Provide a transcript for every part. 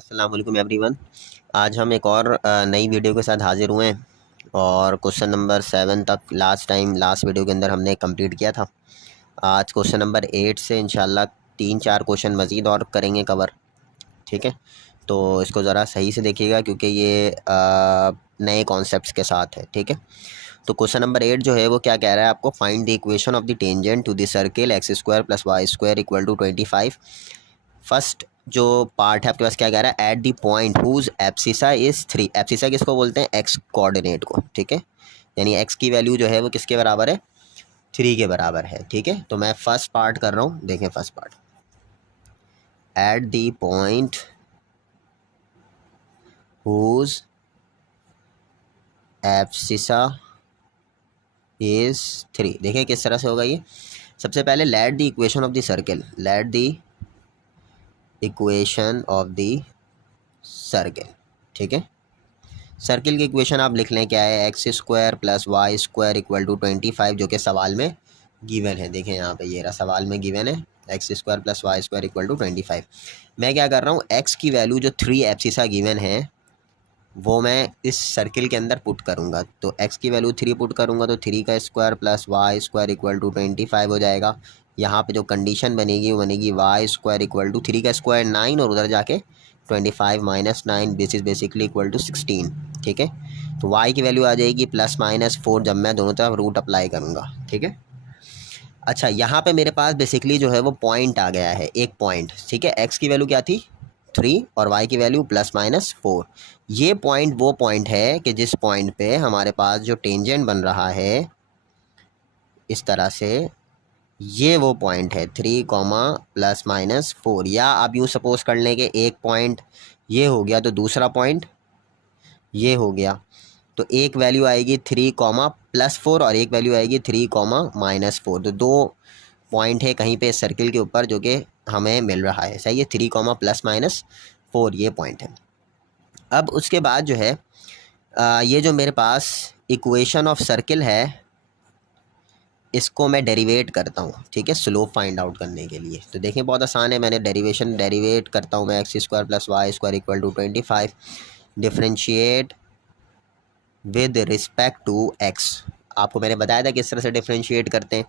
अस्सलाम वालेकुम एवरीवन। आज हम एक और नई वीडियो के साथ हाज़िर हुए हैं और क्वेश्चन नंबर 7 तक लास्ट वीडियो के अंदर हमने कंप्लीट किया था। आज क्वेश्चन नंबर 8 से इंशाल्लाह 3-4 क्वेश्चन मज़ीद और करेंगे कवर। ठीक है, तो इसको ज़रा सही से देखिएगा क्योंकि ये नए कॉन्सेप्ट्स के साथ है। ठीक है, तो क्वेश्चन नंबर 8 जो है वो क्या कह रहा है आपको, find the equation of the tangent to the circle x square plus Y square equal to 25। First जो पार्ट है आपके पास क्या कह रहा है, at the point whose abscissa is 3। Abscissa किसको बोलते हैं, एक्स कोऑर्डिनेट को। ठीक है, यानी एक्स की वैल्यू जो है वो किसके बराबर है, 3 के बराबर है। ठीक है, तो मैं फर्स्ट पार्ट कर रहा हूँ, देखें first part. At the point whose abscissa is 3, देखें किस तरह से होगा ये। सबसे पहले let the equation of the circle, let the equation of the circle. ठीक है, सर्किल की इक्वेशन आप लिख लें, क्या है, X square plus Y square equal to 25, जो कि सवाल में गिवन है। देखें यहाँ पे ये रहा, सवाल में गिवन है X square plus Y square equal to 25। मैं क्या कर रहा हूँ, एक्स की वैल्यू जो 3 एब्सिसा गिवन है वो मैं इस सर्किल के अंदर पुट करूँगा। तो एक्स की वैल्यू 3 पुट करूँगा तो 3 का square plus Y square equal to 25 हो जाएगा। यहाँ पे जो कंडीशन बनेगी वो बनेगी वाई स्क्वायर इक्वल टू 3 का स्क्वायर 9 और उधर जाके 25 minus 9, this is basically equal to 16। ठीक है, तो वाई की वैल्यू आ जाएगी +-4 जब मैं दोनों तरफ रूट अप्लाई करूँगा। ठीक है, अच्छा यहाँ पे मेरे पास बेसिकली जो है वो पॉइंट आ गया है, एक पॉइंट। ठीक है, एक्स की वैल्यू क्या थी 3 और वाई की वैल्यू +-4। ये पॉइंट वो पॉइंट है कि जिस पॉइंट पे हमारे पास जो टेंजेंट बन रहा है इस तरह से, ये वो पॉइंट है 3, +-4। या आप यूँ सपोज़ कर लें कि एक पॉइंट ये हो गया तो दूसरा पॉइंट ये हो गया, तो एक वैल्यू आएगी 3, +4 और एक वैल्यू आएगी 3, -4। तो दो पॉइंट है कहीं पे सर्किल के ऊपर जो कि हमें मिल रहा है। सही है, 3, +-4 ये पॉइंट है। अब उसके बाद जो है ये जो मेरे पास इक्वेशन ऑफ सर्किल है इसको मैं डेरिवेट करता हूँ। ठीक है, स्लोप फाइंड आउट करने के लिए। तो देखें बहुत आसान है, मैंने डेरिवेट करता हूँ मैं, X square plus Y square equal to 25, differentiate with respect to X. आपको मैंने बताया था किस तरह से डिफ्रेंशिएट करते हैं।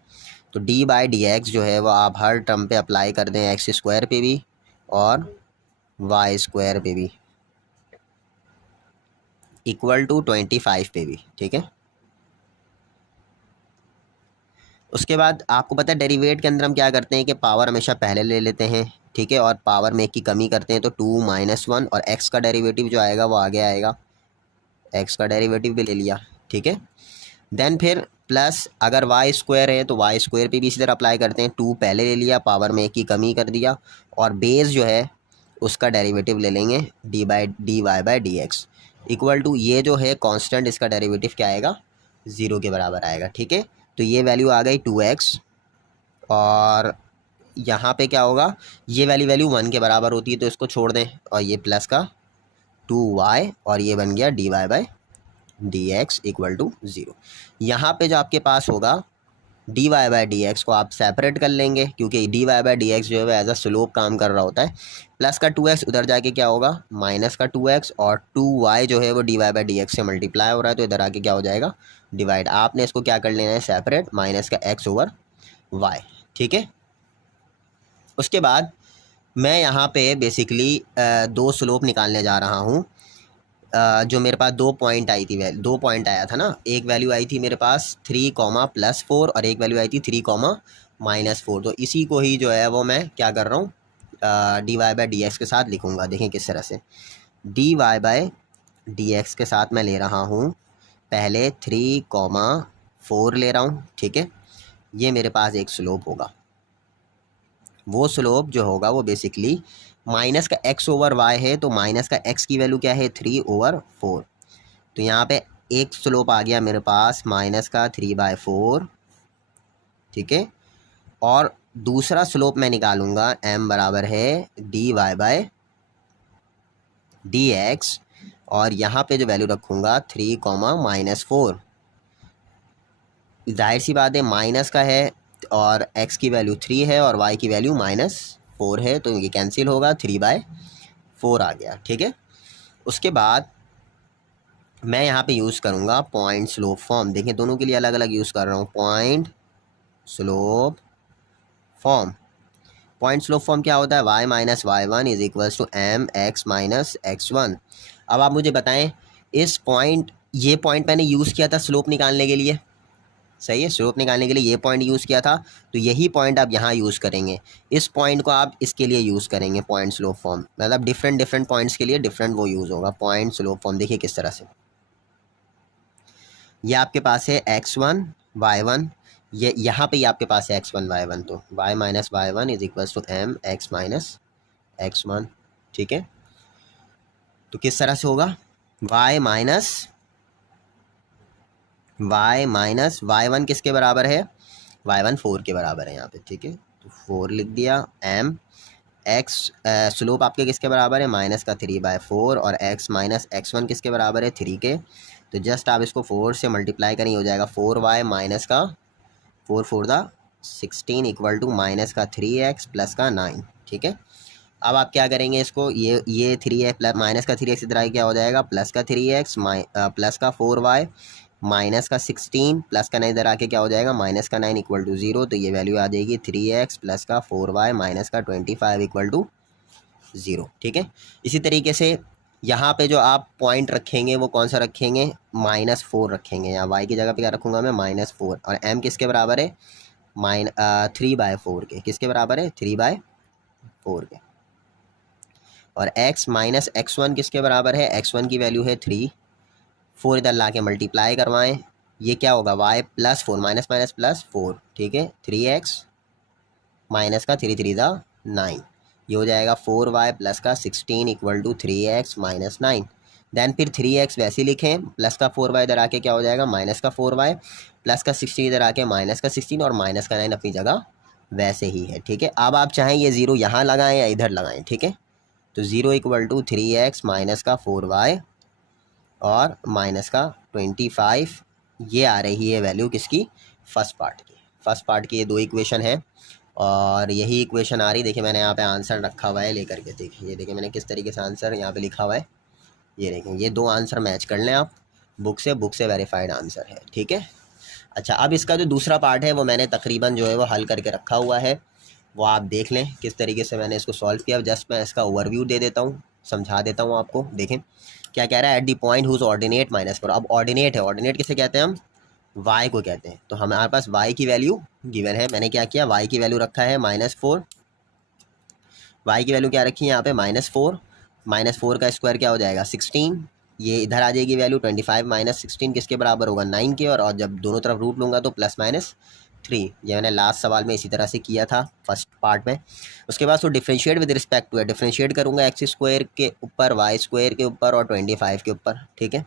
तो d/dx जो है वो आप हर टर्म पे अप्लाई कर दें, एक्स स्क्वायर पे भी और वाई स्क्वायर पे भी, इक्वल टू 25 पे भी। ठीक है, उसके बाद आपको पता है डेरिवेट के अंदर हम क्या करते हैं कि पावर हमेशा पहले ले लेते हैं। ठीक है, और पावर में की कमी करते हैं, तो 2 - 1 और एक्स का डेरिवेटिव जो आएगा वो आगे आएगा, एक्स का डेरिवेटिव भी ले लिया। ठीक है, देन फिर प्लस अगर वाई स्क्वायर है तो वाई स्क्वायर पे भी इसी तरह अप्लाई करते हैं, 2 पहले ले लिया, पावर में की कमी कर दिया, और बेस जो है उसका डेरिवेटिव ले लेंगे dy/dx इक्वल टू, ये जो है कांस्टेंट, इसका डेरिवेटिव क्या आएगा, 0 के बराबर आएगा। ठीक है, तो ये वैल्यू आ गई 2x, और यहाँ पे क्या होगा, ये वाली वैल्यू 1 के बराबर होती है तो इसको छोड़ दें, और ये प्लस का 2y और ये बन गया dy/dx इक्वल टू 0। यहाँ पे जो आपके पास होगा dy/dx को आप सेपरेट कर लेंगे क्योंकि dy/dx जो है एज अ स्लोप काम कर रहा होता है। प्लस का 2x उधर जाके क्या होगा, माइनस का 2x, और 2y जो है वो dy/dx से मल्टीप्लाई हो रहा है तो इधर आके क्या हो जाएगा, डिवाइड। आपने इसको क्या कर लेना है, सेपरेट, माइनस का x/y। ठीक है, उसके बाद मैं यहाँ पे बेसिकली दो स्लोप निकालने जा रहा हूँ। जो मेरे पास दो पॉइंट आई थी, दो पॉइंट आया था ना, एक वैल्यू आई थी मेरे पास 3, +4 और एक वैल्यू आई थी 3, -4। तो इसी को ही जो है वो मैं क्या कर रहा हूँ, dy/dx के साथ लिखूँगा। देखें किस तरह से, dy/dx के साथ मैं ले रहा हूँ पहले 3, 4 ले रहा हूँ। ठीक है, ये मेरे पास एक स्लोप होगा, वो स्लोप जो होगा वो बेसिकली माइनस का x/y है, तो माइनस का x की वैल्यू क्या है, 3/4। तो यहाँ पे एक स्लोप आ गया मेरे पास माइनस का 3/4। ठीक है, और दूसरा स्लोप मैं निकालूंगा, m बराबर है dy/dx, और यहाँ पे जो वैल्यू रखूँगा 3, -4। जाहिर सी बात है माइनस का है और x की वैल्यू 3 है और y की वैल्यू -4 है, तो ये कैंसिल होगा, 3/4 4 आ गया, ठीक है। उसके बाद मैं यहाँ पे यूज़ करूँगा पॉइंट स्लोप फॉर्म। देखिए दोनों के लिए अलग अलग यूज़ कर रहा हूँ। Point slope form, point slope form क्या होता है, y minus Y one is equals to M X minus X one. अब आप मुझे बताएं, इस पॉइंट, ये पॉइंट मैंने यूज़ किया था स्लोप निकालने के लिए, सही है, स्लोप निकालने के लिए ये पॉइंट यूज़ किया था, तो यही पॉइंट आप यहाँ यूज़ करेंगे। इस पॉइंट को आप इसके लिए यूज़ करेंगे पॉइंट स्लोप फॉर्म, मतलब डिफरेंट डिफरेंट पॉइंट्स के लिए डिफरेंट वो यूज़ होगा पॉइंट स्लोप फॉर्म। देखिए किस तरह से, ये आपके पास है x1 y1, ये यहाँ पे आपके पास है x1 y1, तो y minus Y one is equals to M X minus X one, ठीक है। तो किस तरह से होगा, y माइनस वाई वन किसके बराबर है, y1 4 के बराबर है यहाँ पे, ठीक है। तो 4 लिख दिया, m x स्लोप आपके किसके बराबर है, -3/4, और x माइनस x1 किसके बराबर है, 3 के। तो जस्ट आप इसको 4 से मल्टीप्लाई करें, हो जाएगा 4y माइनस का 4 4 दा 16 इक्वल टू माइनस का 3x प्लस का 9, ठीक है। अब आप क्या करेंगे इसको, ये 3x प्लस माइनस का 3x इधर क्या हो जाएगा, प्लस का 3x प्लस का 4y माइनस का 16 प्लस का 9 इधर आके क्या हो जाएगा, माइनस का 9 इक्वल टू 0। तो ये वैल्यू आ जाएगी 3x प्लस का 4y माइनस का 25 इक्वल टू 0, ठीक है। इसी तरीके से यहाँ पे जो आप पॉइंट रखेंगे वो कौन सा रखेंगे, -4 रखेंगे, या y की जगह पे क्या रखूँगा मैं, -4, और m किसके बराबर है, 3/4 के, किसके बराबर है, 3/4 के। और x माइनस x1 किसके बराबर है, x1 की वैल्यू है 3, 4 इधर ला के मल्टीप्लाई करवाएं, ये क्या होगा, y plus 4 minus minus plus 4, ठीक है। 3x माइनस का 3 3 दा 9, ये हो जाएगा 4y प्लस का 16 equal to 3x minus 9। Then फिर 3x वैसे लिखें, प्लस का 4y इधर आके क्या हो जाएगा, माइनस का 4y प्लस का 16 इधर आके माइनस का 16, और माइनस का 9 अपनी जगह वैसे ही है, ठीक है। अब आप चाहें ये 0 यहाँ लगाएं या इधर लगाएं, ठीक है। तो 0 इक्वल टू 3x माइनस का 4y और माइनस का 25, ये आ रही है वैल्यू किसकी, फर्स्ट पार्ट की ये दो इक्वेशन है, और यही इक्वेशन आ रही, देखिए मैंने यहाँ पे आंसर रखा हुआ है लेकर के, देखिए ये देखिए मैंने किस तरीके से आंसर यहाँ पे लिखा हुआ है, ये देखें, ये दो आंसर मैच कर लें आप बुक से वेरीफाइड आंसर है, ठीक है। अच्छा, अब इसका जो दूसरा पार्ट है वो मैंने तकरीबन जो है वो हल करके रखा हुआ है, वो आप देख लें किस तरीके से मैंने इसको सॉल्व किया। जस्ट मैं इसका ओवरव्यू दे देता हूँ, समझा देता हूँ आपको। देखें क्या कह रहा है, at the point whose ordinate -4। अब ऑर्डिनेट है, ऑर्डिनेट किसे कहते हैं हम, y को कहते हैं। तो हमारे पास y की वैल्यू गिवन है, मैंने क्या किया, y की वैल्यू रखा है -4, y की वैल्यू क्या रखी है यहाँ पे, -4, -4 का स्क्वायर क्या हो जाएगा 16, ये इधर आ जाएगी वैल्यू 25 माइनस 16 किसके बराबर होगा, 9 के, और जब दोनों तरफ रूट लूँगा तो +-3। ये मैंने लास्ट सवाल में इसी तरह से किया था फर्स्ट पार्ट में। उसके बाद तो डिफ्रेंशिएट विद रिस्पेक्ट टू है, डिफ्रेंशिएट करूँगा x स्क्वायर के ऊपर, y स्क्वायर के ऊपर और 25 के ऊपर, ठीक है।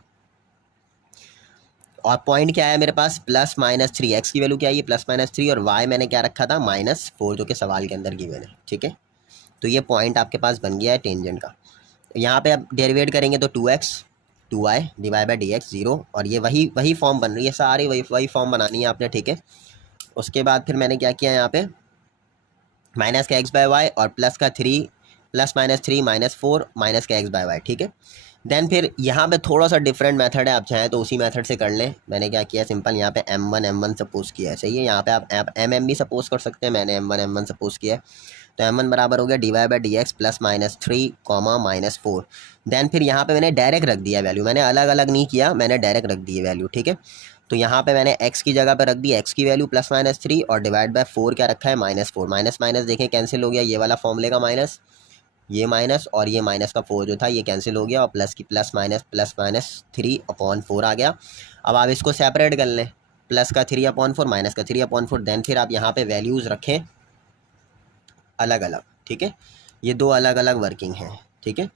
और पॉइंट क्या है मेरे पास, +-3, x की वैल्यू क्या है, ये +-3, और y मैंने क्या रखा था, -4, जो कि सवाल के अंदर गिवन है, ठीक है। तो ये पॉइंट आपके पास बन गया है टेंजेंट का। यहाँ पे अब डेरिवेट करेंगे तो 2x 2y divide by dx 0, और ये वही फॉर्म बन रही है, सारी वही फॉर्म बनानी है आपने, ठीक है। उसके बाद फिर मैंने क्या किया यहाँ पे, माइनस का x/y और प्लस का 3 +-3 -4 माइनस का x/y, ठीक है। देन फिर यहाँ पे थोड़ा सा डिफरेंट मेथड है, आप चाहें तो उसी मेथड से कर लें। मैंने क्या किया, सिंपल यहाँ पे m1 सपोज किया है, सही है। यहाँ पे आप m भी सपोज कर सकते हैं, मैंने m1 सपोज किया है। तो m1 बराबर हो गया डिवाइड बाई dx +-3 -4। देन फिर यहाँ पे मैंने डायरेक्ट रख दिया वैल्यू, मैंने अलग अलग नहीं किया, मैंने डायरेक्ट रख दी वैल्यू, ठीक है। तो यहाँ पे मैंने x की जगह पे रख दी x की वैल्यू +-3, और डिवाइड बाय 4 क्या रखा है, -4, माइनस माइनस देखें कैंसिल हो गया, ये वाला फॉर्मूले का माइनस, ये माइनस, और ये माइनस का 4 जो था ये कैंसिल हो गया, और प्लस की +-3/4 आ गया। अब आप इसको सेपरेट कर लें, प्लस का 3/4 माइनस का 3/4। देन फिर आप यहाँ पे वैल्यूज़ रखें अलग अलग, ठीक है। ये दो अलग अलग वर्किंग है, ठीक है।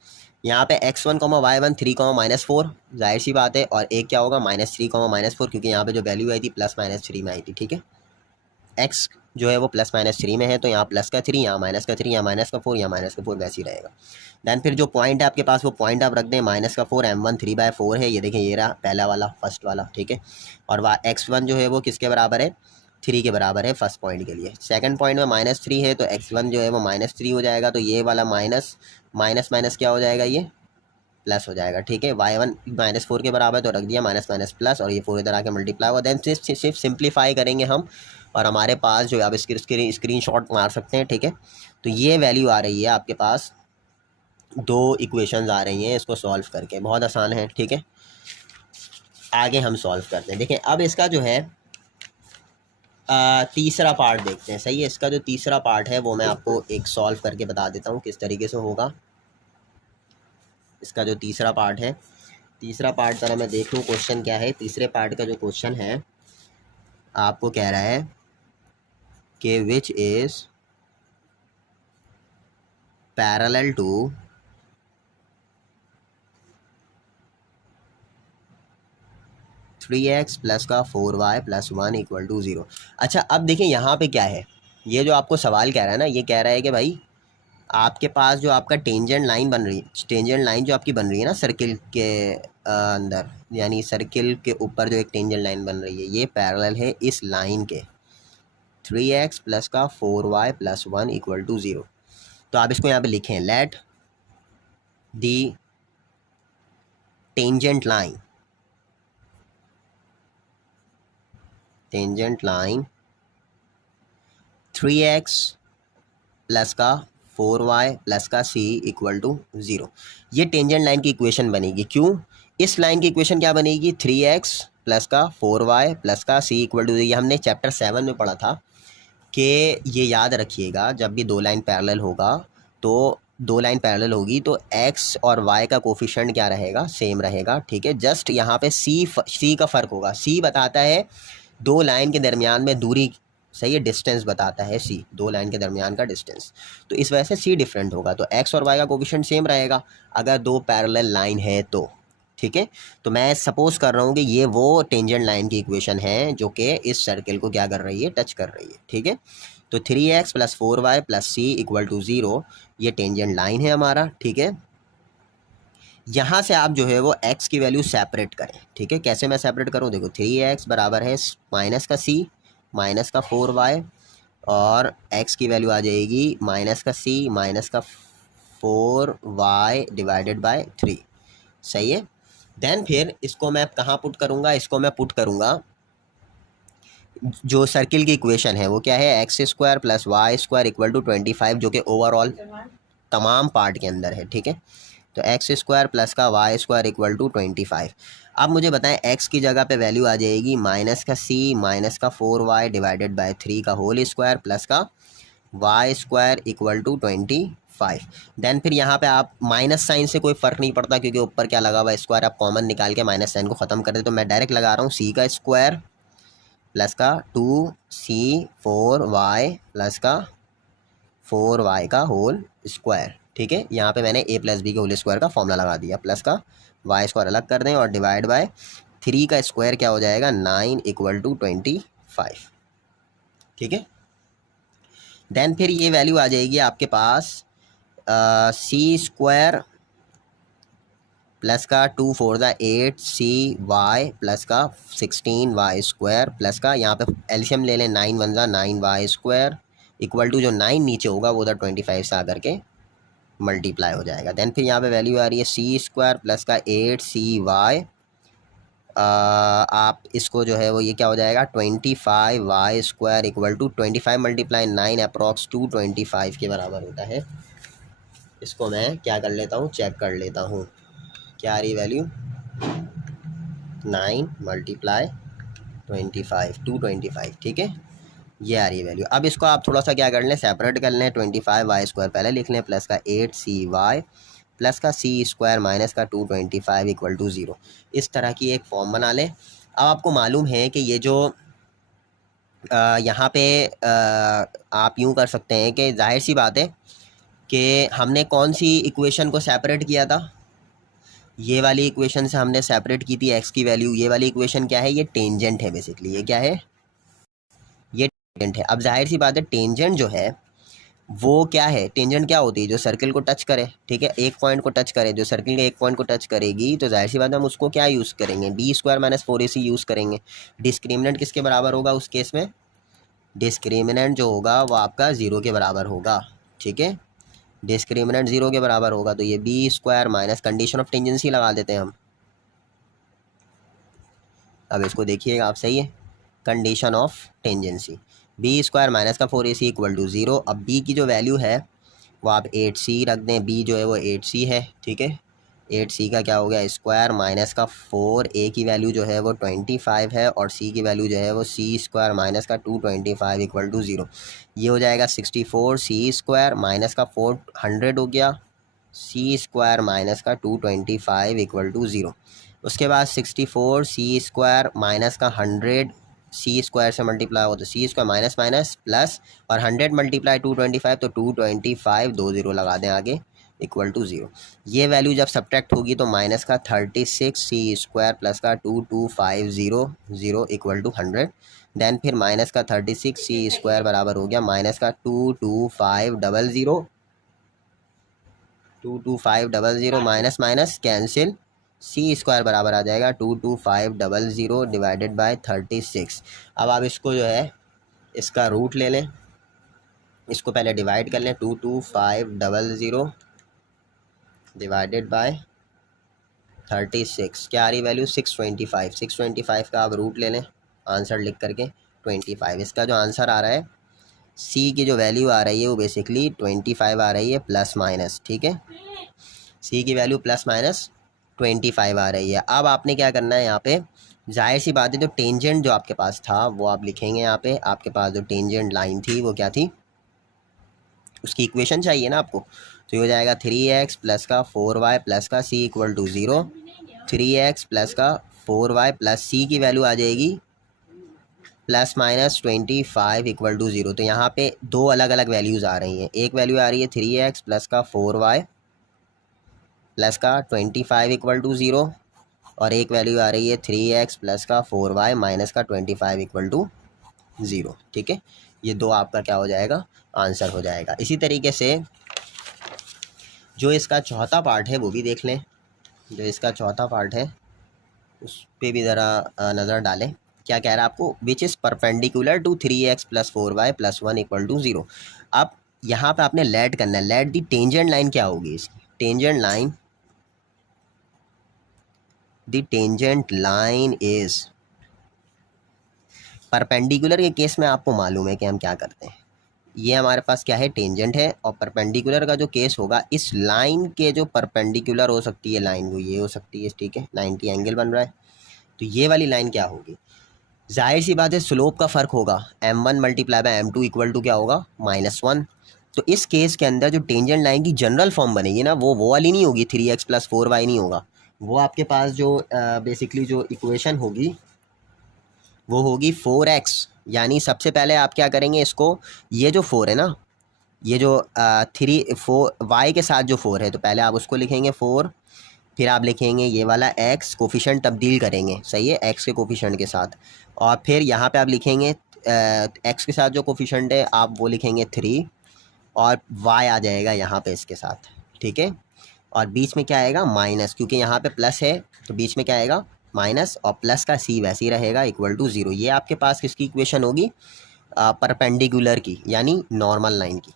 यहाँ पे x1, y1 3, -4, जाहिर सी बात है, और एक क्या होगा, -3, -4, क्योंकि यहाँ पे जो वैल्यू आई थी +-3 में आई थी, ठीक है। x जो है वो +-3 में है, तो यहाँ प्लस का 3, यहाँ माइनस का 3, यहाँ माइनस का 4, यहाँ माइनस का 4 वैसे ही रहेगा। दैन फिर जो पॉइंट है आपके पास, वो पॉइंट आप रख दें -4, m1 3/4 है, ये देखें, ये रहा पहला वाला, फर्स्ट वाला, ठीक है। और x1 जो है वो किसके बराबर है, 3 के बराबर है फर्स्ट पॉइंट के लिए। सेकंड पॉइंट में -3 है, तो x1 जो है वो -3 हो जाएगा, तो ये वाला माइनस माइनस माइनस क्या हो जाएगा, ये प्लस हो जाएगा, ठीक है। y1 -4 के बराबर तो रख दिया माइनस माइनस प्लस, और ये 4 इधर आके मल्टीप्लाई हुआ। देन सिर्फ सिंप्लीफाई करेंगे हम, और हमारे पास जो आप इसकी स्क्रीन शॉट मार सकते हैं, ठीक है। तो ये वैल्यू आ रही है आपके पास, दो इक्वेशंस आ रही हैं इसको सॉल्व करके, बहुत आसान है, ठीक है। आगे हम सॉल्व करते हैं। देखें अब इसका जो है तीसरा पार्ट देखते हैं, सही है। इसका जो तीसरा पार्ट है वो मैं आपको एक सॉल्व करके बता देता हूँ किस तरीके से होगा। इसका जो तीसरा पार्ट है, तीसरा पार्ट ज़रा मैं देख लूँ क्वेश्चन क्या है। तीसरे पार्ट का जो क्वेश्चन है आपको कह रहा है कि which is parallel to three X plus का 4y प्लस 1 इक्वल टू 0। अच्छा अब देखिए यहाँ पे क्या है, ये जो आपको सवाल कह रहा है ना, ये कह रहा है कि भाई आपके पास जो आपका टेंजेंट लाइन बन रही है, टेंजेंट लाइन जो आपकी बन रही है ना सर्किल के अंदर, यानी सर्किल के ऊपर जो एक टेंजेंट लाइन बन रही है, ये पैरेलल है इस लाइन के 3x प्लस का 4y प्लस 1 इक्वल टू 0। तो आप इसको यहाँ पे लिखें, let the tangent line, tangent line 3x plus का 4y प्लस का c इक्वल टू 0। ये टेंजेंट लाइन की इक्वेशन बनेगी। क्यों? इस लाइन की इक्वेशन क्या बनेगी, 3x प्लस का 4y प्लस का c इक्वल टू 0। ये हमने चैप्टर 7 में पढ़ा था कि ये याद रखिएगा, जब भी दो लाइन पैरेलल होगा तो दो लाइन पैरेलल होगी तो x और y का कोफिशिएंट क्या रहेगा, सेम रहेगा, ठीक है। जस्ट यहाँ पे c का फ़र्क होगा। c बताता है दो लाइन के दरमियान में दूरी, सही है, डिस्टेंस बताता है c, दो लाइन के दरमियान का डिस्टेंस। तो इस वजह से c डिफरेंट होगा, तो x और y का कोफिशिएंट सेम रहेगा अगर दो पैरेलल लाइन है तो, ठीक है। तो मैं सपोज कर रहा हूँ कि ये वो टेंजेंट लाइन की इक्वेशन है जो कि इस सर्किल को क्या कर रही है, टच कर रही है, ठीक है। तो 3x plus 4y plus c equal to 0, ये टेंजेंट लाइन है हमारा, ठीक है। यहाँ से आप जो है वो x की वैल्यू सेपरेट करें, ठीक है। कैसे मैं सेपरेट करूँ, देखो 3x बराबर है माइनस का c माइनस का 4y, और x की वैल्यू आ जाएगी माइनस का c माइनस का 4y डिवाइडेड बाय 3, सही है। देन फिर इसको मैं कहाँ पुट करूँगा, इसको मैं पुट करूँगा जो सर्किल की इक्वेशन है वो क्या है, X square plus Y square equal to 25, जो कि ओवरऑल तमाम पार्ट के अंदर है, ठीक है। तो एक्स स्क्वायर प्लस का वाई स्क्वायर इक्वल टू 25। अब मुझे बताएं एक्स की जगह पे वैल्यू आ जाएगी माइनस का c माइनस का 4y डिवाइडेड बाय 3 का होल स्क्वायर प्लस का Y square equal to 25। Then फिर यहाँ पे आप माइनस साइन से कोई फ़र्क नहीं पड़ता क्योंकि ऊपर क्या लगा हुआ है स्क्वायर, आप कॉमन निकाल के माइनस साइन को ख़त्म कर दे। तो मैं डायरेक्ट लगा रहा हूँ c का स्क्वायर प्लस का 2c4y प्लस का 4y का होल स्क्वायर, ठीक है। यहाँ पे मैंने a प्लस बी के होल स्क्वायर का फॉर्मूला लगा दिया, प्लस का y स्क्वायर अलग कर दें और डिवाइड बाय 3 का स्क्वायर क्या हो जाएगा, 9 इक्वल टू 25, ठीक है। देन फिर ये वैल्यू आ जाएगी आपके पास c स्क्वायर प्लस का 2 4 द 8c y प्लस का 16y स्क्वायर प्लस का, यहाँ पे एल्शियम ले लें, 9 1 ज़ा 9y स्क्वायर इक्वल टू जो 9 नीचे होगा वो उधर 25 से आकर के मल्टीप्लाई हो जाएगा। देन फिर यहाँ पे वैल्यू आ रही है c स्क्वायर प्लस का 8c y, आप इसको जो है वो ये क्या हो जाएगा 25y square equal to 25 multiply 9 approx 225 के बराबर होता है। इसको मैं क्या कर लेता हूँ, चेक कर लेता हूँ, क्या आ रही वैल्यू, 9 मल्टीप्लाई 25 225, ठीक है, ये आ रही है वैल्यू। अब इसको आप थोड़ा सा क्या कर लें, सेपरेट कर लें, 25y स्क्वायर पहले लिख लें प्लस का 8c y प्लस का c स्क्वायर माइनस का 225 इक्वल टू 0। इस तरह की एक फॉर्म बना लें। अब आपको मालूम है कि ये जो यहाँ पे आप यूँ कर सकते हैं कि जाहिर सी बात है कि हमने कौन सी इक्वेशन को सेपरेट किया था, ये वाली इक्वेशन से हमने सेपरेट की थी x की वैल्यू। ये वाली इक्वेशन क्या है, ये टेंजेंट है बेसिकली, ये क्या है, ये टेंजेंट है। अब जाहिर सी बात है टेंजेंट जो है वो क्या है, टेंजेंट क्या होती है, जो सर्किल को टच करे, ठीक है, एक पॉइंट को टच करे, जो सर्किल के एक पॉइंट को टच करेगी तो जाहिर सी बात है हम उसको क्या यूज़ करेंगे, b square minus 4ac use करेंगे। डिस्क्रिमिनेंट किसके बराबर होगा उस केस में, डिस्क्रिमिनेंट जो होगा वो आपका 0 के बराबर होगा, ठीक है। डिस्क्रिमिनेंट 0 के बराबर होगा, तो ये B square minus condition of tangency लगा देते हैं हम। अब इसको देखिएगा आप, सही है, condition of tangency, B square minus का 4ac इक्वल टू 0। अब बी की जो वैल्यू है वो आप 8c रख दें, बी जो है वो 8c है, ठीक है। 8c का क्या हो गया, स्क्वायर माइनस का 4, a की वैल्यू जो है वो 25 है, और c की वैल्यू जो है वो c स्क्वायर माइनस का 225 इक्वल टू 0। ये हो जाएगा 64, c स्क्वायर माइनस का 400 हो गया, c स्क्वायर माइनस का 225 इक्वल टू 0। उसके बाद 64 c स्क्वायर माइनस का 100 सी स्क्वायर से मल्टीप्लाई हो तो सी स्क्वायर माइनस माइनस प्लस, और 100 मल्टीप्लाई 225 तो 225 2 0 लगा दें आगे इक्वल टू 0। ये वैल्यू जब सब्ट्रैक्ट होगी तो माइनस का 36 सी स्क्वायर प्लस का 2250 इक्वल टू 100। देन फिर माइनस का 36 सी स्क्वायर बराबर हो गया माइनस का 22500 माइनस माइनस कैंसिल, सी स्क्वायर बराबर आ जाएगा 22500 डिवाइडेड बाय 36। अब आप इसको जो है इसका रूट ले लें, इसको पहले डिवाइड कर लें, 22500 डिवाइडेड बाय 36, क्या आ रही वैल्यू 625। 625 का आप रूट ले लें आंसर लिख करके 25। इसका जो आंसर आ रहा है, सी की जो वैल्यू आ रही है वो बेसिकली 25 आ रही है प्लस माइनस, ठीक है, सी की वैल्यू प्लस माइनस 25 आ रही है। अब आपने क्या करना है यहाँ पे, जाहिर सी बात है जो टेंजेंट जो आपके पास था वो आप लिखेंगे यहाँ पे, आपके पास जो टेंजेंट लाइन थी वो क्या थी, उसकी इक्वेशन चाहिए ना आपको। तो ये हो जाएगा 3x प्लस का 4y प्लस का c equal to 0। 3x plus का 4y प्लस c की वैल्यू आ जाएगी प्लस माइनस 25 इक्वल टू 0। तो यहाँ पे दो अलग अलग वैल्यूज़ आ रही हैं, एक वैल्यू आ रही है 3x प्लस का 4y प्लस का 25 इक्वल टू 0, और एक वैल्यू आ रही है 3x प्लस का 4y माइनस का 25 इक्वल टू 0, ठीक है। ये दो आपका क्या हो जाएगा, आंसर हो जाएगा। इसी तरीके से जो इसका चौथा पार्ट है वो भी देख लें, जो इसका चौथा पार्ट है उस पर भी ज़रा नज़र डालें। क्या कह रहा है आपको, which is perpendicular to 3x plus 4y plus 1 equal to 0। अब यहाँ पे आपने लेट करना है, लेट दी टेंजेंट लाइन क्या होगी इसकी, tangent line, the tangent line is perpendicular के केस में आपको मालूम है कि हम क्या करते हैं, ये हमारे पास क्या है, टेंजेंट है, और परपेंडिकुलर का जो केस होगा, इस लाइन के जो परपेंडिकुलर हो सकती है लाइन वो ये हो सकती है, ठीक है, 90 एंगल बन रहा है। तो ये वाली लाइन क्या होगी, जाहिर सी बात है स्लोप का फ़र्क होगा, m1 multiply by m2 equal to क्या होगा, -1। तो इस केस के अंदर जो टेंजेंट लाइन की जनरल फॉर्म बनेगी ना वो वाली नहीं होगी, 3x प्लस 4y नहीं होगा, वो आपके पास जो बेसिकली जो इक्वेशन होगी वो होगी 4x। यानी सबसे पहले आप क्या करेंगे, इसको, ये जो 4 है ना, ये जो 4 y के साथ जो 4 है, तो पहले आप उसको लिखेंगे 4, फिर आप लिखेंगे ये वाला x, कोफिशेंट तब्दील करेंगे, सही है, x के कोफिशेंट के साथ, और फिर यहाँ पे आप लिखेंगे x के साथ जो कोफिशेंट है आप वो लिखेंगे 3, और y आ जाएगा यहाँ पे इसके साथ, ठीक है, और बीच में क्या आएगा, माइनस, क्योंकि यहाँ पे प्लस है तो बीच में क्या आएगा, माइनस, और प्लस का c वैसे ही रहेगा इक्वल टू 0। ये आपके पास किसकी इक्वेशन होगी, परपेंडिकुलर की, यानी नॉर्मल लाइन की।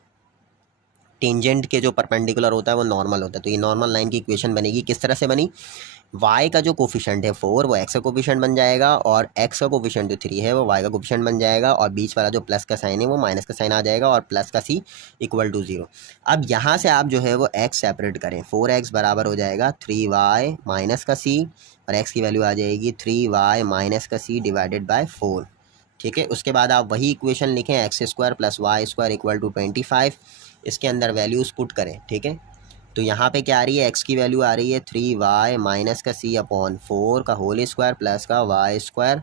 टेंजेंट के जो परपेंडिकुलर होता है वो नॉर्मल होता है, तो ये नॉर्मल लाइन की इक्वेशन बनेगी, किस तरह से बनी, y का जो कोफिशेंट है 4 वो x का कोफिशेंट बन जाएगा, और x का कोफिशेंट जो 3 है वो y का कोफिशेंट बन जाएगा, और बीच वाला जो प्लस का साइन है वो माइनस का साइन आ जाएगा, और प्लस का c इक्वल टू 0। अब यहाँ से आप जो है वो x सेपरेट करें, 4x बराबर हो जाएगा 3y माइनस का c, और x की वैल्यू आ जाएगी 3y माइनस का c डिवाइडेड बाय 4, ठीक है। उसके बाद आप वही इक्वेशन लिखें, x square plus Y square equal to 25, इसके अंदर वैल्यूज़ पुट करें, ठीक है। तो यहाँ पे क्या आ रही है, x की वैल्यू आ रही है 3y माइनस का c अपॉन 4 का होल स्क्वायर प्लस का y square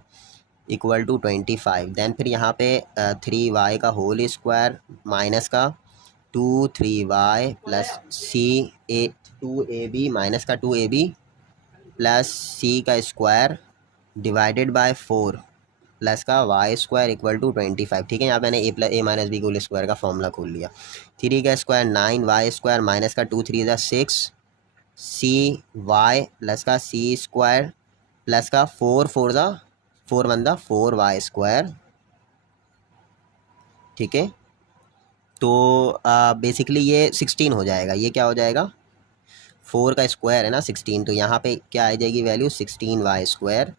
equal to 25। Then फिर यहाँ पे 3y का होल स्क्वायर माइनस का 3y plus c 2ab minus का 2ab प्लस c का स्क्वायर डिवाइडेड बाय 4 प्लस का वाई स्क्वायर इक्वल टू 25, ठीक है। यहाँ मैंने a minus b whole square का फॉर्मूला खोल लिया, 3 का स्क्वायर 9 वाई स्क्वायर माइनस का 2 3 6 सी वाई प्लस का c स्क्वायर प्लस का 4 1 4 वाई स्क्वायर, ठीक है। तो बेसिकली ये 16 हो जाएगा। ये क्या हो जाएगा, 4 का स्क्वायर है ना 16, तो यहाँ पे क्या आ जाएगी वैल्यू 16y²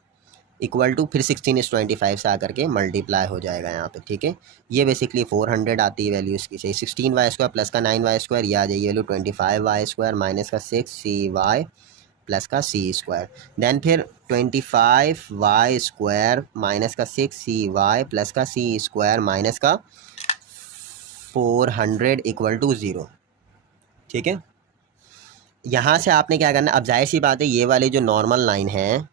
इक्वल टू फिर 16 is 25 से आकर के मल्टीप्लाई हो जाएगा यहाँ पे, ठीक है। ये बेसिकली 400 आती है वैल्यू इसकी सही। 16y² प्लस का 9y², ये आ जाएगी वैल्यू 25y² माइनस का 6cy प्लस का c²। देन फिर 25y² माइनस का 6cy प्लस का c² माइनस का 400 इक्वल टू 0, ठीक है। यहाँ से आपने क्या करना है, अब जाहिर सी बात है ये वाले जो नॉर्मल लाइन है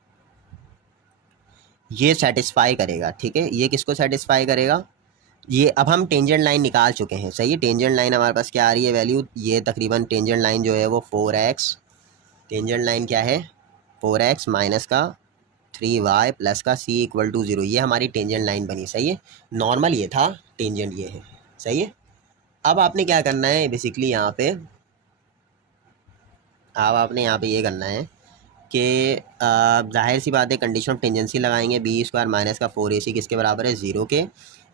ये सेटिस्फाई करेगा, ठीक है। ये किसको सेटिस्फाई करेगा, ये अब हम टेंजेंट लाइन निकाल चुके हैं, सही है। टेंजेंट लाइन हमारे पास क्या आ रही है वैल्यू, ये तकरीबन टेंजेंट लाइन जो है वो 4x, टेंजेंट लाइन क्या है 4x माइनस का 3y प्लस का c इक्वल टू 0, ये हमारी टेंजेंट लाइन बनी, सही है। नॉर्मल ये था, टेंजेंट ये है, सही है। अब आपने क्या करना है बेसिकली यहाँ पे, अब आपने यहाँ पे ये करना है कि जाहिर सी बात है कंडीशन ऑफ टेंजेंसी लगाएंगे। b² माइनस का 4ac किसके बराबर है 0 के।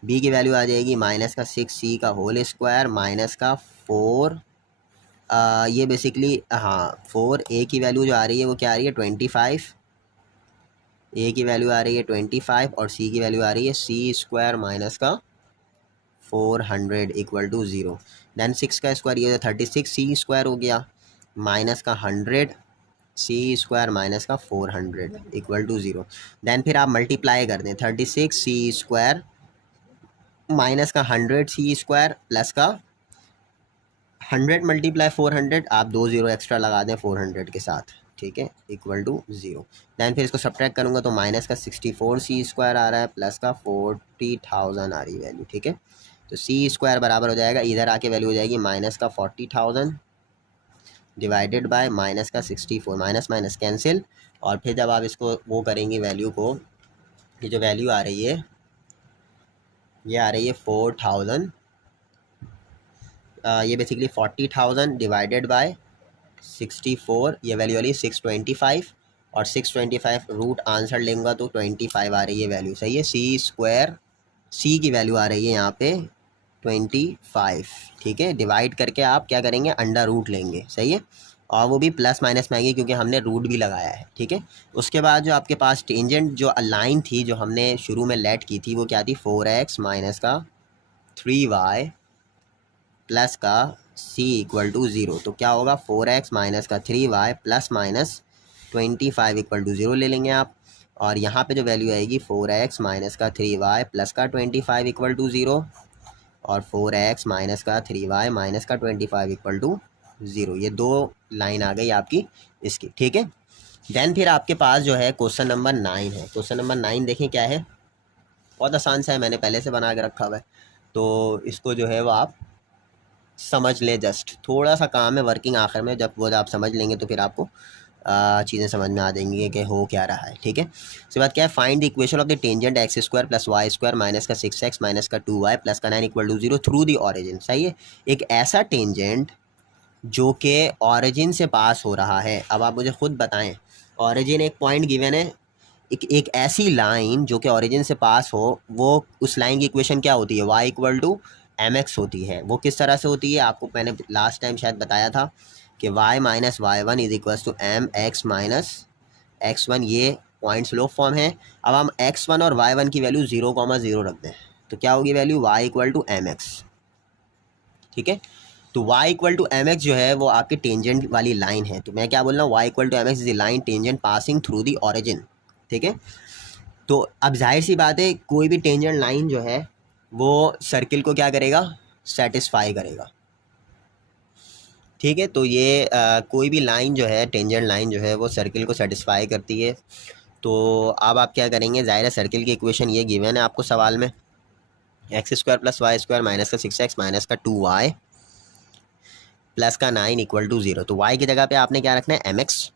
b की वैल्यू आ जाएगी माइनस का 6c का होल स्क्वायर माइनस का 4 ये बेसिकली हाँ 4a की वैल्यू जो आ रही है वो क्या आ रही है 25, a की वैल्यू आ रही है 25 और c की वैल्यू आ रही है c² माइनस का 400 इक्वल टू 0। देन 6 का स्क्वायर ये 36 c² हो गया माइनस का 100 c² माइनस का 400 इक्वल टू 0। देन फिर आप मल्टीप्लाई कर दें 36 c² माइनस का 100 c² प्लस का 100 मल्टीप्लाई 400, आप 2 0 एक्स्ट्रा लगा दें 400 के साथ, ठीक है, इक्वल टू 0। दैन फिर इसको सब्ट्रैक्ट करूँगा तो माइनस का 64 c² आ रहा है प्लस का 40,000 आ रही वैल्यू, ठीक है। तो c² बराबर हो जाएगा, इधर आके वैल्यू हो जाएगी माइनस का 40,000 डिवाइडेड बाय माइनस का 64, माइनस माइनस कैंसिल। और फिर जब आप इसको वो करेंगे वैल्यू को, ये जो वैल्यू आ रही है ये आ रही है 4000, ये बेसिकली 40,000 डिवाइडेड बाय 64, ये वैल्यू आ रही है 625 और 625 रूट आंसर लेंगे तो 25 आ रही है वैल्यू, सही है। c² c की वैल्यू आ रही है यहाँ पे 25, ठीक है। डिवाइड करके आप क्या करेंगे अंडर रूट लेंगे, सही है, और वो भी प्लस माइनस में आएगी क्योंकि हमने रूट भी लगाया है, ठीक है। उसके बाद जो आपके पास टेंजेंट जो लाइन थी जो हमने शुरू में लेट की थी वो क्या थी 4x माइनस का 3y प्लस का c इक्वल टू 0। तो क्या होगा 4x माइनस का 3y plus minus 25 equal to 0 ले लेंगे आप। और यहाँ पे जो वैल्यू आएगी 4x माइनस का 3y प्लस का 25 इक्वल टू 0 और 4x माइनस का 3y माइनस का 25 इक्वल टू 0, ये दो लाइन आ गई आपकी इसकी, ठीक है। देन फिर आपके पास जो है क्वेश्चन नंबर 9 है। क्वेश्चन नंबर 9 देखें क्या है, बहुत आसान सा है, मैंने पहले से बना के रखा हुआ है, तो इसको जो है वो आप समझ लें। जस्ट थोड़ा सा काम है वर्किंग आखिर में, जब वो आप समझ लेंगे तो फिर आपको चीज़ें समझ में आ जाएंगी कि हो क्या रहा है, ठीक है। उसके बाद क्या है, find the equation of the tangent x² plus y² minus का 6x माइनस का 2y प्लस का 9 equal to 0 through the origin, सही है। एक ऐसा टेंजेंट जो कि ऑरिजिन से पास हो रहा है। अब आप मुझे खुद बताएं, ऑरिजिन एक पॉइंट गिवन है, एक ऐसी लाइन जो कि ऑरिजिन से पास हो, वो उस लाइन की इक्वेशन क्या होती है y इक्वल टू mx होती है। वो किस तरह से होती है, आपको मैंने लास्ट टाइम शायद बताया था कि y minus y1 is equal to mx minus x1, ये पॉइंट स्लोप फॉर्म है। अब हम x1 और y1 की वैल्यू 0,0 रख दें तो क्या होगी value y equal to mx, ठीक है। तो y इक्वल टू mx जो है वो आपकी टेंजेंट वाली लाइन है। तो मैं क्या बोल रहा हूँ, y equal to mx is the line tangent passing through the origin, ठीक है। तो अब जाहिर सी बात है कोई भी टेंजेंट लाइन जो है वो सर्किल को क्या करेगा, सेटिस्फाई करेगा, ठीक है। तो ये कोई भी लाइन जो है टेंजेंट लाइन जो है वो सर्किल को सेटिस्फाई करती है। तो अब आप क्या करेंगे, ज़ाहिर है सर्किल की इक्वेशन ये गिवन है आपको सवाल में, x² प्लस y² माइनस का 6x माइनस का 2y प्लस का 9 इक्वल टू 0। तो y की जगह पे आपने क्या रखना है mx,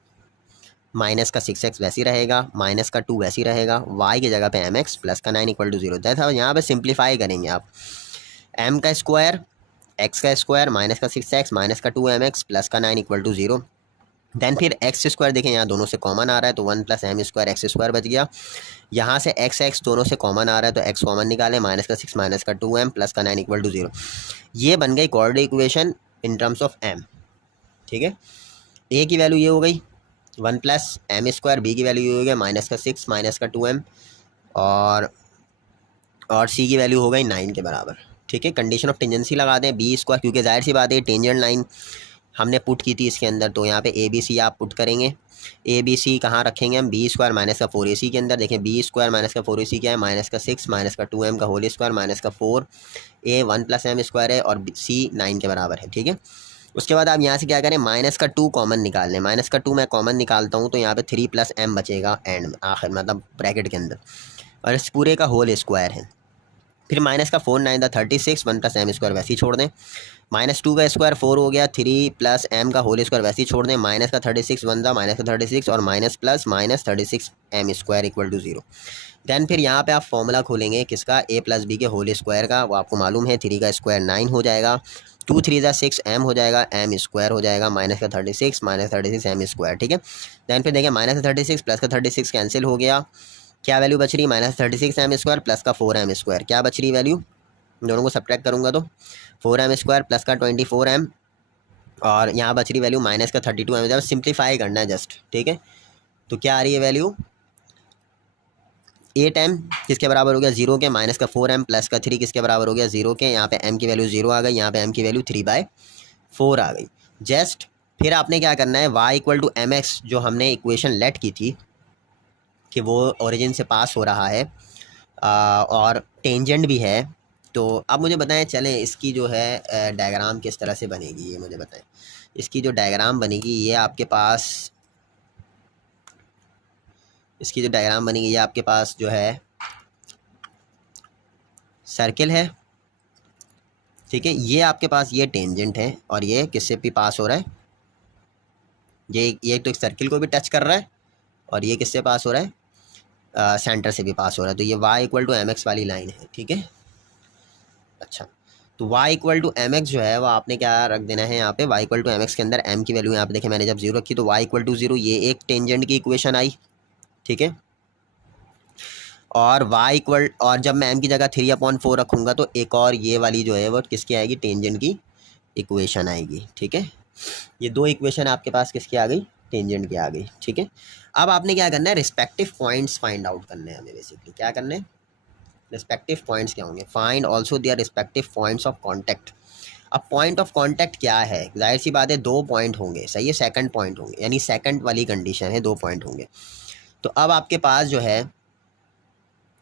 माइनस का 6x वैसे ही रहेगा, माइनस का 2 वैसे ही रहेगा, y की जगह पे mx प्लस का 9 इक्वल टू 0। दैट्स यहाँ पे सिंप्लीफाई करेंगे आप, m का स्क्वायर x का स्क्वायर माइनस का 6x माइनस का 2mx प्लस का 9 इक्वल टू 0। देन फिर एक्स स्क्वायर देखें यहाँ दोनों से कॉमन आ रहा है तो 1 plus m square x square बच गया। यहाँ से एक्स एक्स दोनों से कॉमन आ रहा है तो एक्स कॉमन निकालें, माइनस का 6 माइनस का 2m प्लस का 9 इक्वल टू 0। ये बन गई quadratic equation in terms of m। ठीक है, ए की वैल्यू ये हो गई 1 प्लस एम स्क्वायर, बी की वैल्यू ये हो गया माइनस का 6 माइनस का 2m, और सी की वैल्यू हो गई 9 के बराबर। ठीक है, कंडीशन ऑफ टेंजेंसी लगा दें बी स्क्वायर, क्योंकि जाहिर सी बात है टेंजेंट लाइन हमने पुट की थी इसके अंदर, तो यहाँ पे ए बी सी आप पुट करेंगे। ए बी सी कहाँ रखेंगे हम, बी स्क्वायर माइनस का 4ac के अंदर। देखें बी स्क्वायर माइनस का 4ac क्या है, माइनस का 6 माइनस का 2m का होल स्क्वायर माइनस का 4, ए 1 प्लस एम स्क्वायर है और सी 9 के बराबर है। ठीक है, उसके बाद आप यहाँ से क्या करें, माइनस का 2 कॉमन निकाल लें। माइनस का 2 मैं कॉमन निकालता हूँ तो यहाँ पे 3 प्लस एम बचेगा एंड में, आखिर मतलब ब्रैकेट के अंदर, और इस पूरे का होल स्क्वायर है। फिर माइनस का 4 9 36, 1 प्लस एम स्क्वायर वैसे ही छोड़ दें। माइनस 2 का स्क्वायर 4 हो गया, 3 प्लस एम का होल स्क्वायर वैसे ही छोड़ दें। माइनस का 36 1 माइनस का 36 और minus plus minus 36 m square equal to 0। Then फिर यहाँ पे आप फॉर्मूला खोलेंगे किसका, ए प्लस बी के होल स्क्वायर का। वो आपको मालूम है 3 का स्क्वायर 9 हो जाएगा, 2 3 6 एम हो जाएगा, एम स्क्वायर हो जाएगा, माइनस का 36 माइनस 36 एम स्क्वायर। ठीक है, दैन फिर देखिए माइनस का 36 प्लस का 36 कैंसिल हो गया, क्या वैल्यू बच रही है, माइनस 36 एम स्क्वायर प्लस का 4 एम स्क्वायर। क्या बच रही वैल्यू, दोनों को सब्ट्रैक्ट करूँगा तो 4 एम स्क्वायर प्लस का 24 एम, और यहाँ बच रही वैल्यू माइनस का 32 एम। जब सिंप्लीफाई करना है जस्ट, ठीक है, तो क्या आ रही है वैल्यू, 8 एम किसके बराबर हो गया, 0 के, माइनस का 4 एम प्लस का 3 किसके बराबर हो गया, 0 के। यहाँ पे एम की वैल्यू 0 आ गई, यहाँ पे एम की वैल्यू 3/4 आ गई। जस्ट फिर आपने क्या करना है, y equal to M x जो हमने इक्वेशन लेट की थी कि वो ओरिजिन से पास हो रहा है और टेंजेंट भी है, तो अब मुझे बताएं चलें इसकी जो है डायग्राम किस तरह से बनेगी, ये मुझे बताएं। इसकी जो डायग्राम बनेगी ये आपके पास, इसकी जो डायग्राम बनेगी ये आपके पास जो है सर्किल है। ठीक है, ये आपके पास ये टेंजेंट है और ये किससे भी पास हो रहा है, ये तो एक सर्किल को भी टच कर रहा है और ये किससे पास हो रहा है, सेंटर से भी पास हो रहा है। तो ये y equal to M x वाली लाइन है। ठीक है, अच्छा, तो y equal to M x जो है वो आपने क्या रख देना है यहाँ पे, y equal to M x के अंदर m की वैल्यू यहाँ पे देखें मैंने जब 0 रखी तो y इक्वल टू 0, ये एक टेंजेंट की इक्वेशन आई। ठीक है, और y इक्वल, और जब मैं m की जगह 3/4 रखूँगा तो एक और ये वाली जो है वो किसकी आएगी, टेंजेंट की इक्वेशन आएगी। ठीक है, ये दो इक्वेशन आपके पास किसकी आ गई, टेंजेंट की आ गई। ठीक है, अब आपने क्या करना है, रिस्पेक्टिव पॉइंट्स फाइंड आउट करने हैं हमें। बेसिकली क्या करना है, रिस्पेक्टिव पॉइंट्स क्या होंगे, find also their respective points of contact. अब पॉइंट ऑफ कॉन्टैक्ट क्या है, जाहिर सी बात है 2 पॉइंट होंगे, सही है, सेकंड पॉइंट होंगे, यानी सेकंड वाली कंडीशन है 2 पॉइंट होंगे। तो अब आपके पास जो है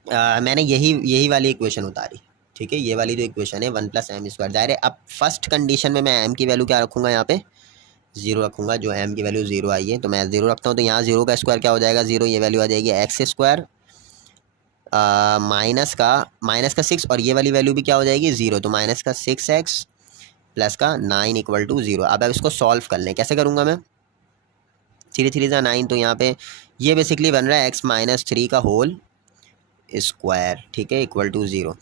मैंने यही वाली इक्वेशन उतारी। ठीक है, ये वाली जो इक्वेशन है 1 प्लस एम स्क्वायर, जाहिर है अब फर्स्ट कंडीशन में मैं एम की वैल्यू क्या रखूँगा, यहाँ पे 0 रखूँगा, जो एम की वैल्यू 0 आई है तो मैं 0 रखता हूँ। तो यहाँ 0 का स्क्वायर क्या हो जाएगा, 0, ये वैल्यू आ जाएगी एक्स स्क्वायर माइनस का 6, और ये वाली वैल्यू भी क्या हो जाएगी 0, तो माइनस का 6x प्लस का 9 इक्वल टू 0। अब इसको सॉल्व कर लें, कैसे करूँगा मैं, 3 3 ज़ा 9, तो यहाँ पे ये बेसिकली बन रहा है x माइनस 3 का होल स्क्वायर। ठीक है, इक्वल टू 0,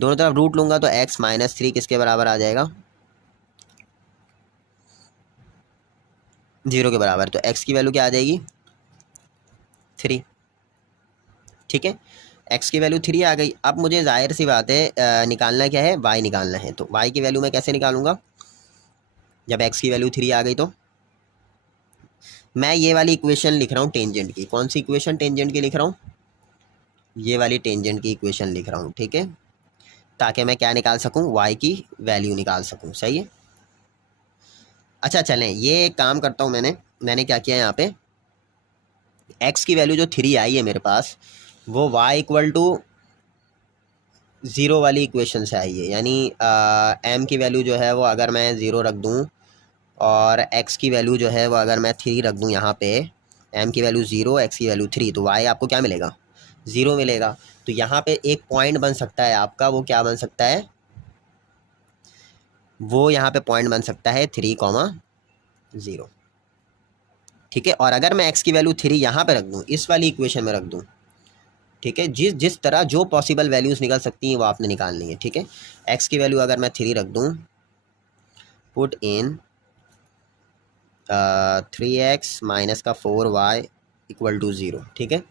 दोनों तरफ रूट लूँगा तो x माइनस 3 किसके बराबर आ जाएगा, 0 के बराबर। तो x की वैल्यू क्या आ जाएगी 3। ठीक है, x की वैल्यू 3 आ गई। अब मुझे जाहिर सी बात है निकालना क्या है, y निकालना है। तो y की वैल्यू मैं कैसे निकालूंगा, जब x की वैल्यू 3 आ गई तो मैं ये वाली इक्वेशन लिख रहा हूँ टेंजेंट की। कौन सी इक्वेशन टेंजेंट की लिख रहा हूँ, ये वाली टेंजेंट की इक्वेशन लिख रहा हूँ। ठीक है, ताकि मैं क्या निकाल सकूँ, y की वैल्यू निकाल सकूँ। सही है, अच्छा चलें ये एक काम करता हूँ, मैंने क्या किया यहाँ पे, x की वैल्यू जो 3 आई है मेरे पास वो y इक्वल टू 0 वाली इक्वेशन से आई है, यानी m की वैल्यू जो है वो अगर मैं 0 रख दूँ और x की वैल्यू जो है वो अगर मैं 3 रख दूँ, यहाँ पे m की वैल्यू 0 x की वैल्यू 3, तो y आपको क्या मिलेगा, 0 मिलेगा। तो यहाँ पे एक पॉइंट बन सकता है आपका, वो क्या बन सकता है, वो यहाँ पे पॉइंट बन सकता है 3,0। ठीक है, और अगर मैं x की वैल्यू 3 यहाँ पे रख दूँ, इस वाली इक्वेशन में रख दूँ, ठीक है, जिस तरह जो पॉसिबल वैल्यूज़ निकल सकती हैं वो आपने निकालनी है। ठीक है, x की वैल्यू अगर मैं 3 रख दूँ, पुट इन 3x-4y = 0, ठीक है।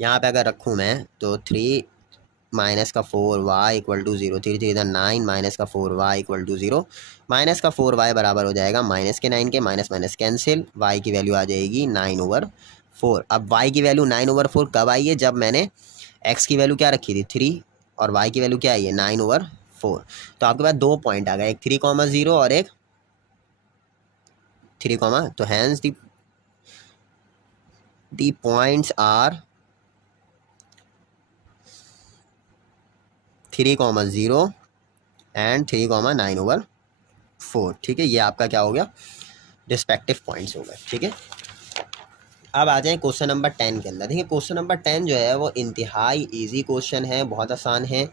यहाँ पे अगर रखूँ मैं तो 3-4y = 0, 3 3 9 -4y = 0, -4y बराबर हो जाएगा -9 के, माइनस माइनस कैंसिल, y की वैल्यू आ जाएगी 9/4। अब y की वैल्यू 9/4 कब आई है? जब मैंने x की वैल्यू क्या रखी थी 3 और y की वैल्यू क्या आई है 9/4। तो आपके पास 2 पॉइंट आ गए, एक 3,0 और एक 3, तो hence the points are 3,0 and 3,9/4, ठीक है। ये आपका क्या हो गया, रिस्पेक्टिव पॉइंट्स हो गए, ठीक है। अब आ जाए क्वेश्चन नंबर 10 के अंदर। देखिए क्वेश्चन नंबर 10 जो है वो इंतहाई इजी क्वेश्चन है, बहुत आसान है।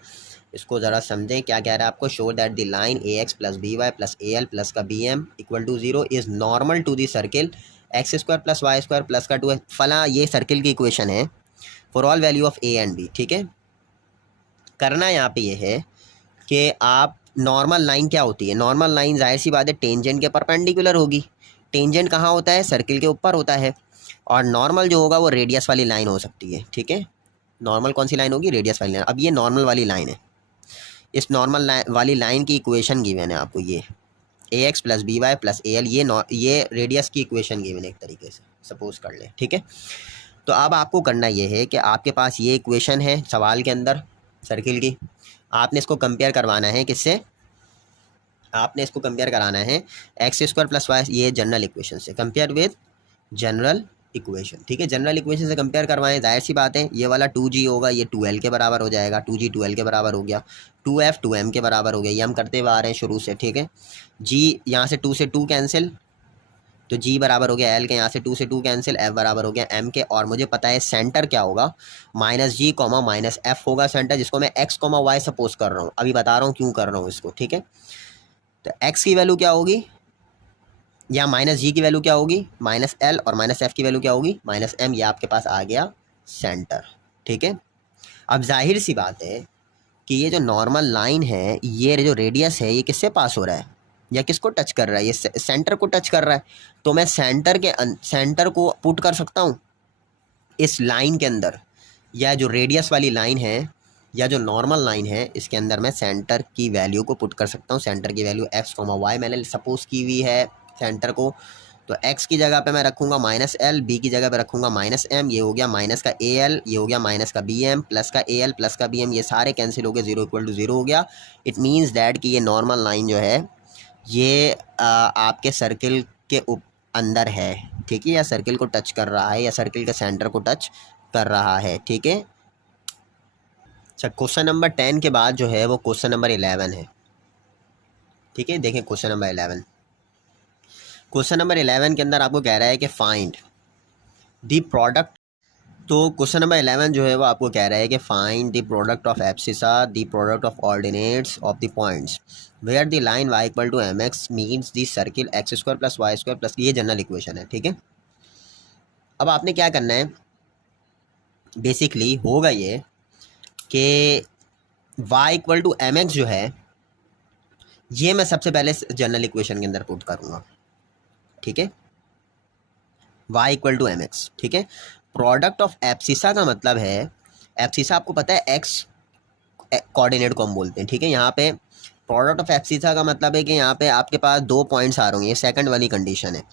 इसको ज़रा समझें क्या कह रहा है आपको। Show that the line AX + BY + AL + का BM = 0 is normal to the circle x² + y² + का 2 फला। ये सर्किल की इक्वेशन है for all value of A and B, ठीक है। करना यहाँ पे ये है कि आप नॉर्मल लाइन क्या होती है, नॉर्मल लाइन जाहिर सी बात है टेंजेंट के परपेंडिकुलर होगी। टेंजेंट कहाँ होता है? सर्किल के ऊपर होता है। और नॉर्मल जो होगा वो रेडियस वाली लाइन हो सकती है, ठीक है। नॉर्मल कौन सी लाइन होगी? रेडियस वाली लाइन। अब ये नॉर्मल वाली लाइन है, इस नॉर्मल वाली लाइन की इक्वेशन गिवन है आपको, ये AX + BY + AL, ये रेडियस की इक्वेशन गिवन है एक तरीके से, सपोज कर ले, ठीक है। तो अब आपको करना ये है कि आपके पास ये इक्वेशन है सवाल के अंदर सर्किल की, आपने इसको कंपेयर करवाना है किससे? आपने इसको कंपेयर कराना है x² + y, ये जनरल इक्वेशन से कंपेयर विद जनरल इक्वेशन, ठीक है। जनरल इक्वेशन से कंपेयर करवाएं, जाहिर सी बात है ये वाला 2g होगा, ये 2l के बराबर हो जाएगा, 2g 2l के बराबर हो गया, 2f 2m के बराबर हो गया। ये हम करते हुए आ रहे हैं शुरू से, ठीक है। g यहाँ से 2 से 2 कैंसिल, तो g बराबर हो गया l के, यहाँ से 2 से 2 कैंसिल, f बराबर हो गया m के। और मुझे पता है सेंटर क्या होगा, -g, -f होगा सेंटर, जिसको मैं x, y सपोज कर रहा हूँ। अभी बता रहा हूँ क्यों कर रहा हूँ इसको, ठीक है। तो x की वैल्यू क्या होगी, या -g की वैल्यू क्या होगी -l, और -f की वैल्यू क्या होगी -m। ये आपके पास आ गया सेंटर, ठीक है। अब जाहिर सी बात है कि ये जो नॉर्मल लाइन है, ये जो रेडियस है, ये किससे पास हो रहा है या किसको टच कर रहा है? ये सेंटर को टच कर रहा है। तो मैं सेंटर को पुट कर सकता हूँ इस लाइन के अंदर, या जो रेडियस वाली लाइन है या जो नॉर्मल लाइन है, इसके अंदर मैं सेंटर की वैल्यू को पुट कर सकता हूँ। सेंटर की वैल्यू x, y मैंने सपोज की हुई है सेंटर को। तो x की जगह पे मैं रखूँगा -l, b की जगह पे रखूँगा -m, ये हो गया माइनस का AL, ये हो गया माइनस का BM, प्लस का AL प्लस का BM, ये सारे कैंसिल हो गए, 0 = 0 हो गया। इट मीन्स दैट कि ये नॉर्मल लाइन जो है ये आपके सर्किल के अंदर है, ठीक है, या सर्किल को टच कर रहा है, या सर्किल के सेंटर को टच कर रहा है, ठीक है। अच्छा, क्वेश्चन नंबर 10 के बाद जो है वो क्वेश्चन नंबर 11 है, ठीक है। देखें क्वेश्चन नंबर 11। क्वेश्चन नंबर 11 के अंदर आपको कह रहा है कि फाइंड द प्रोडक्ट। तो क्वेश्चन नंबर 11 जो है वो आपको कह रहा है कि find the product of abscissa, the product of ordinates of the points where the line y = mx means the circle x² + y² +, ये जनरल इक्वेशन है, ठीक है। अब आपने क्या करना है, बेसिकली होगा ये कि y = mx जो है, ये मैं सबसे पहले जनरल इक्वेशन के अंदर पुट करूँगा, ठीक है। y = mx, ठीक है। प्रोडक्ट ऑफ एब्सिसा का मतलब है, एब्सिसा आपको पता है x कोऑर्डिनेट को हम बोलते हैं, ठीक है। यहाँ पे प्रोडक्ट ऑफ एब्सिसा का मतलब है कि यहाँ पे आपके पास 2 पॉइंट्स आ रहे होंगे, ये सेकंड वाली कंडीशन है।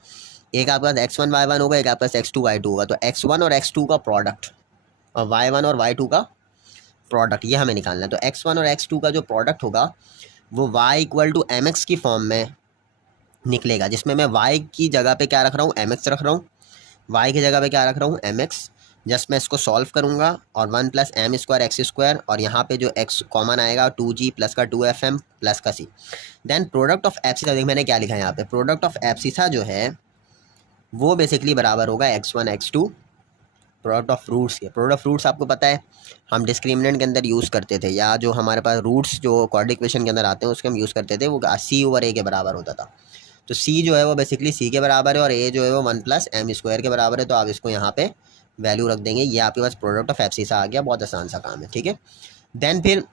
एक आपके पास x1 y1 होगा, एक आपके पास x2 y2 होगा। तो x1 और x2 का प्रोडक्ट और y1 और y2 का प्रोडक्ट, ये हमें निकालना है। तो x1 और x2 का जो प्रोडक्ट होगा वो y = mx की फॉर्म में निकलेगा, जिसमें मैं y की जगह पे क्या रख रहा हूँ, mx रख रहा हूँ। y की जगह पे क्या रख रहा हूँ, mx। जस्ट मैं इसको सॉल्व करूँगा और 1 + m² x², और यहाँ पे जो x कॉमन आएगा 2g प्लस का 2fm प्लस का c। Then product of abscissa, देख मैंने क्या लिखा है यहाँ पे, प्रोडक्ट ऑफ एब्सिसा जो है वो बेसिकली बराबर होगा x1 x2 product of roots के। प्रोडक्ट ऑफ रूट्स आपको पता है हम डिस्क्रिमिनेंट के अंदर यूज़ करते थे, या जो हमारे पास रूट्स जो क्वाड्रेटिक इक्वेशन के अंदर आते हैं उसके हम यूज़ करते थे, वो c/a के बराबर होता था। तो c जो है वो बेसिकली c के बराबर है, और a जो है वो 1 + m² के बराबर है। तो आप इसको यहाँ पे वैल्यू रख देंगे, ये आपके पास प्रोडक्ट ऑफ एब्सिसा आ गया। बहुत आसान सा काम है, ठीक है। देन फिर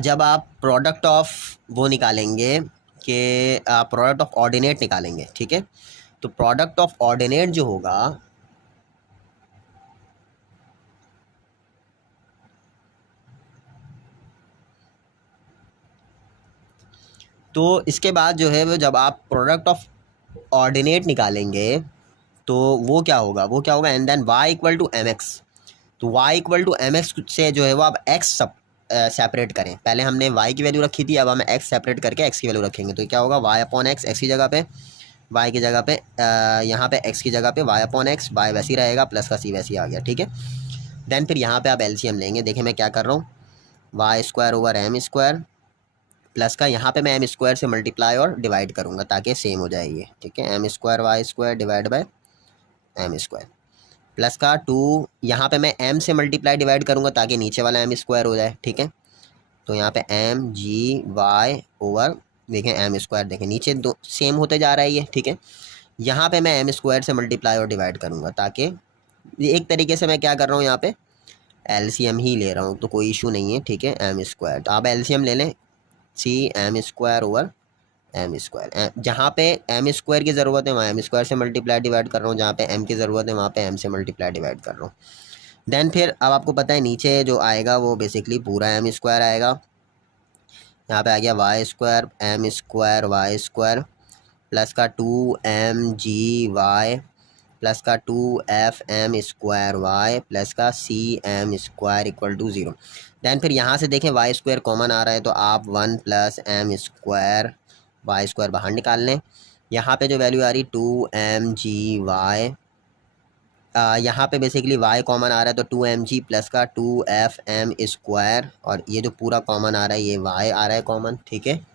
जब आप प्रोडक्ट ऑफ वो निकालेंगे, कि प्रोडक्ट ऑफ ऑर्डिनेट निकालेंगे, ठीक है। तो प्रोडक्ट ऑफ ऑर्डिनेट जो होगा, तो इसके बाद जो है वो जब आप प्रोडक्ट ऑफ ऑर्डिनेट निकालेंगे तो वो क्या होगा, and then y equal to M x. तो y equal to M x से जो है वो आप x सब सेपरेट करें। पहले हमने y की वैल्यू रखी थी, अब हम x सेपरेट करके x की वैल्यू रखेंगे। तो क्या होगा, y अपॉन एक्स, एक्स की जगह पे y की जगह पे यहाँ पे x की जगह पे y अपॉन एक्स, y वैसे ही रहेगा, प्लस का c वैसे ही आ गया, ठीक है। देन फिर यहाँ पे आप एलसीएम लेंगे। देखिए मैं क्या कर रहा हूँ, y square over m square plus का यहाँ पे मैं एम स्क्वायर से मल्टीप्लाई और डिवाइड करूँगा ताकि सेम हो जाए ये, ठीक है। M square y square divide by m square plus का 2, यहाँ पे मैं m से मल्टीप्लाई डिवाइड करूँगा ताकि नीचे वाला एम स्क्वायर हो जाए, ठीक है। तो यहाँ पे एम जी वाई ओवर देखें एम स्क्वायर, देखें नीचे दो सेम होते जा रहा है ये, ठीक है। यहाँ पे मैं एम स्क्वायर से मल्टीप्लाई और डिवाइड करूँगा ताकि एक तरीके से मैं क्या कर रहा हूँ, यहाँ पे एलसीएम ही ले रहा हूँ तो कोई इशू नहीं है, ठीक है। एम स्क्वायर, तो आप एलसीएम ले लें, c m square over m square, जहाँ पे एम स्क्वायर की ज़रूरत है वहाँ एम स्क्वायर से मल्टीप्लाई डिवाइड कर रहा हूँ, जहाँ पे एम की ज़रूरत है वहाँ पे एम से मल्टीप्लाई डिवाइड कर रहा हूँ। देन फिर अब आपको पता है नीचे जो आएगा वो बेसिकली पूरा एम स्क्वायर आएगा। यहाँ पे आ गया y square y square plus का 2mgy प्लस का 2fm स्क्वायर वाई प्लस का cm square equal to 0। Then फिर यहाँ से देखें वाई स्क्वायर कॉमन आ रहा है तो आप 1 plus m square y square बाहर निकाल लें। यहाँ पे जो वैल्यू आ रही 2mgy, यहाँ पे बेसिकली y कॉमन आ रहा है तो 2mg प्लस का 2fm स्क्वायर, और ये जो पूरा कॉमन आ रहा है ये y आ रहा है कॉमन, ठीक है।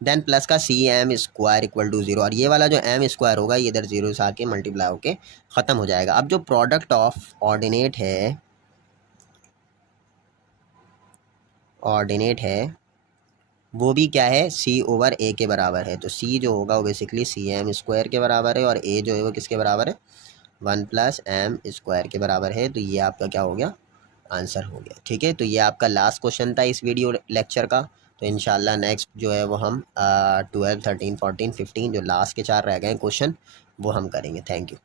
देन प्लस का cm स्क्वायर इक्वल टू 0, और ये वाला जो m स्क्वायर होगा ये इधर 0 से आके मल्टीप्लाई होके ख़त्म हो जाएगा। अब जो प्रोडक्ट ऑफ ऑर्डिनेट है वो भी क्या है, c ओवर a के बराबर है। तो c जो होगा वो बेसिकली cm स्क्वायर के बराबर है और a जो है वो किसके बराबर है, 1 प्लस एम स्क्वायर के बराबर है। तो ये आपका क्या हो गया, आंसर हो गया, ठीक है। तो ये आपका लास्ट क्वेश्चन था इस वीडियो लेक्चर का। तो इंशाल्लाह नेक्स्ट जो है वो हम 12, 13, 14, 15 जो लास्ट के 4 रह गए क्वेश्चन वो हम करेंगे। Thank you.